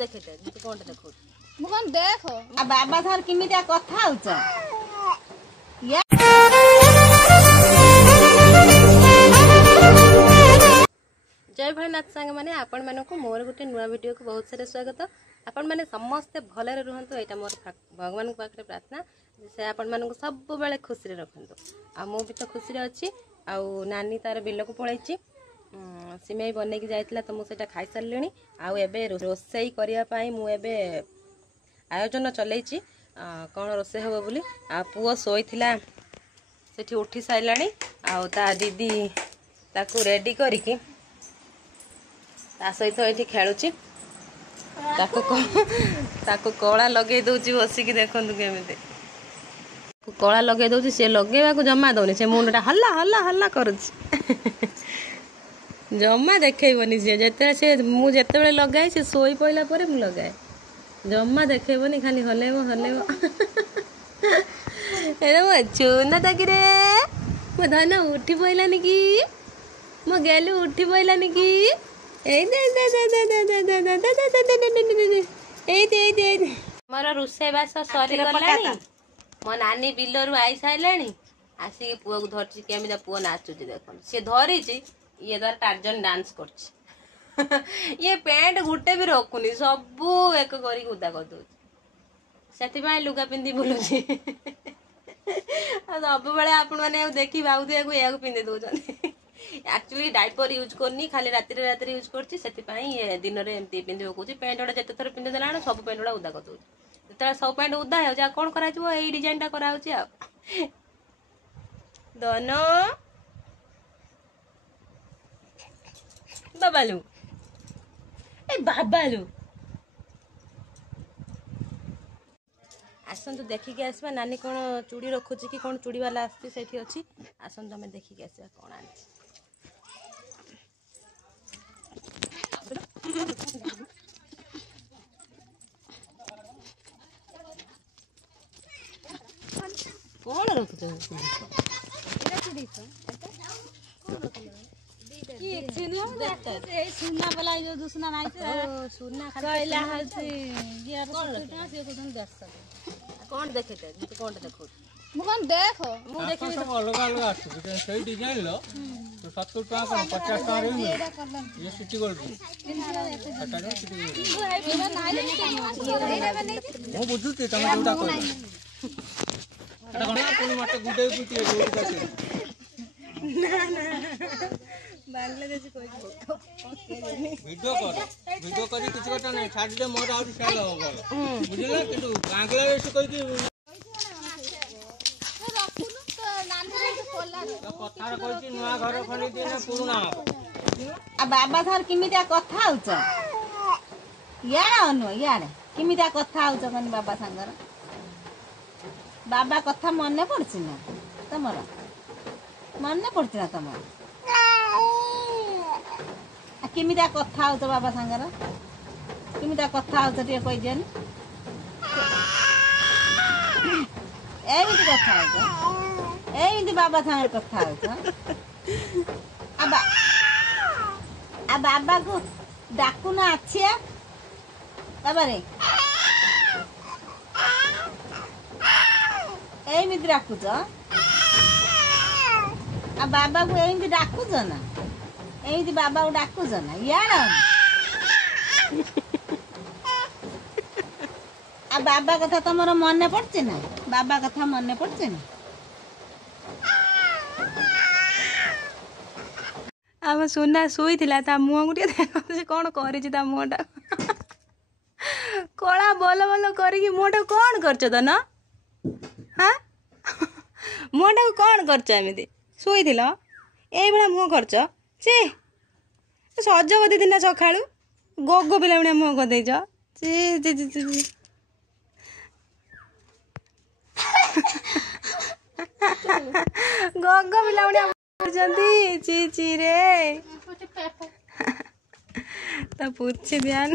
देखे तू कौन देखो मु कौन देखो आ बाबा सर किमितिया कथा होच जय भोलेनाथ सांग मैंने आपण मानक मोर गोटे नुआ वीडियो को बहुत सारे स्वागत। आपण मैंने समस्ते भलरे रुहंतु एटा मोर भगवान पाखरे प्रार्थना से आपण मानक सब बेले खुशी रखंतु। आ मो भी तो खुशी अच्छी। आ नानी तार बिल को पळैची सिमेई बनै की जाइतला तो मु सेटा खाइ सरलेनी। आ एबे रोसई करिया पई मु एबे आयोजन चलैची कौन रोसई हबो बोली। आ पुओ सोइथिला सेठी उठी साइलानी। आ ता दीदी ताकू रेडी करिकी ता सहित ये खेलुची ताको कला लगे दौची बसिकी देखु केमी कला लगे दौची सी लगेवा को जमा दौनी से मुंडा हल्ला हल्ला हल्ला करुची जमा देखनी सी जिते से मुझे लगाए से शोई पड़ा पर मु लगाए जमा देखनी खाली हलेब हलेब चुना ताकि मो धन उठी पड़ानी कि मो गेलु उठी पड़ानी कि मोर रोषेबास सरी गलानी मो नानी बिलरू आई साइलानी आसिक पुआ को धरची केमिता पुआ नाचुची देखो सी धरी ये द्वारा टार्जन डांस कर ये पैंट गुटे भी रखुनी सबू एक करी उदा कर दउची से लुगा पिंधि बुलुची सब बेले आपण मैंने देखी भावुआ या पिंधि दौरान एक्चुअली डायपर यूज करनी खाली राति यूज करछि से दिन में एमती पिंधे कहूँ पैंट गुड़ा जिते थर पिंधे देला सब पैंट गुड़ा उदा कर दूसरा सब पैंट उदा हो कौन करा ये डिजाइन टा करा दोनो बाबालू ए बाबालू आसतु देखिकी आसवा नानी कौन चूड़ी रखुची कि कौन चूड़ी वाला आसती सेठी अच्छी आसतु आम देखिकी आसवा कौन आनी कौन रखुच सुना वाला जो दूसरा नहीं सुना कौन देखे तू कौन देखो मु कौन देखो मु देखि सब अलग अलग आसु सही डिजाइन लो तो 70 टका कोन 50 टका रे ये सिटी गोल्ड हटा दो सिटी गोल्ड मो बुझुते तमे जोटा कहलो एटा कोन कोन मते गुडे पुती जोटा ना ना बांग्लादेश कोई वीडियो करी किछ कटा नै छाड़ दे मोर आउट सेल हो बुझला किंतु बांग्लादेश कोई की कथार कहछि नुआ घर खणी दिना पुराना आ बाबा सर किमितिया कथा होच यार अनु यार किमितिया कथा होच कनी बाबा संगर बाबा कथा मने पड़छि ना तमरा मने पड़छि ना तमरा आ किमितिया कथा होच बाबा संगर किमितिया कथा होच टिके कहि देन एमिति कथा होच एमिति बाबा संगर कथा होच आ बाबा को डाकू ना आछिया बाबा रे एमिति डाकुच आ बाबा को एमिति डाकुच ना एमिति बाबा को डाकुच ना यार आ बाबा कथा तमरो मने पड़ছে ना बाबा कथा मने पड़ছে ना आम सुना शोई मुह गुटे से कौन कर मुहटा कला बल बल कर मुहटा कौन कर हाँ मुहटा को कौन कर शोई ये मुह करच चे सजबदी दिन सका गोगो पिला भाया मुह कर गोगो पिला भाया ची ची रे तो पूछ ध्यान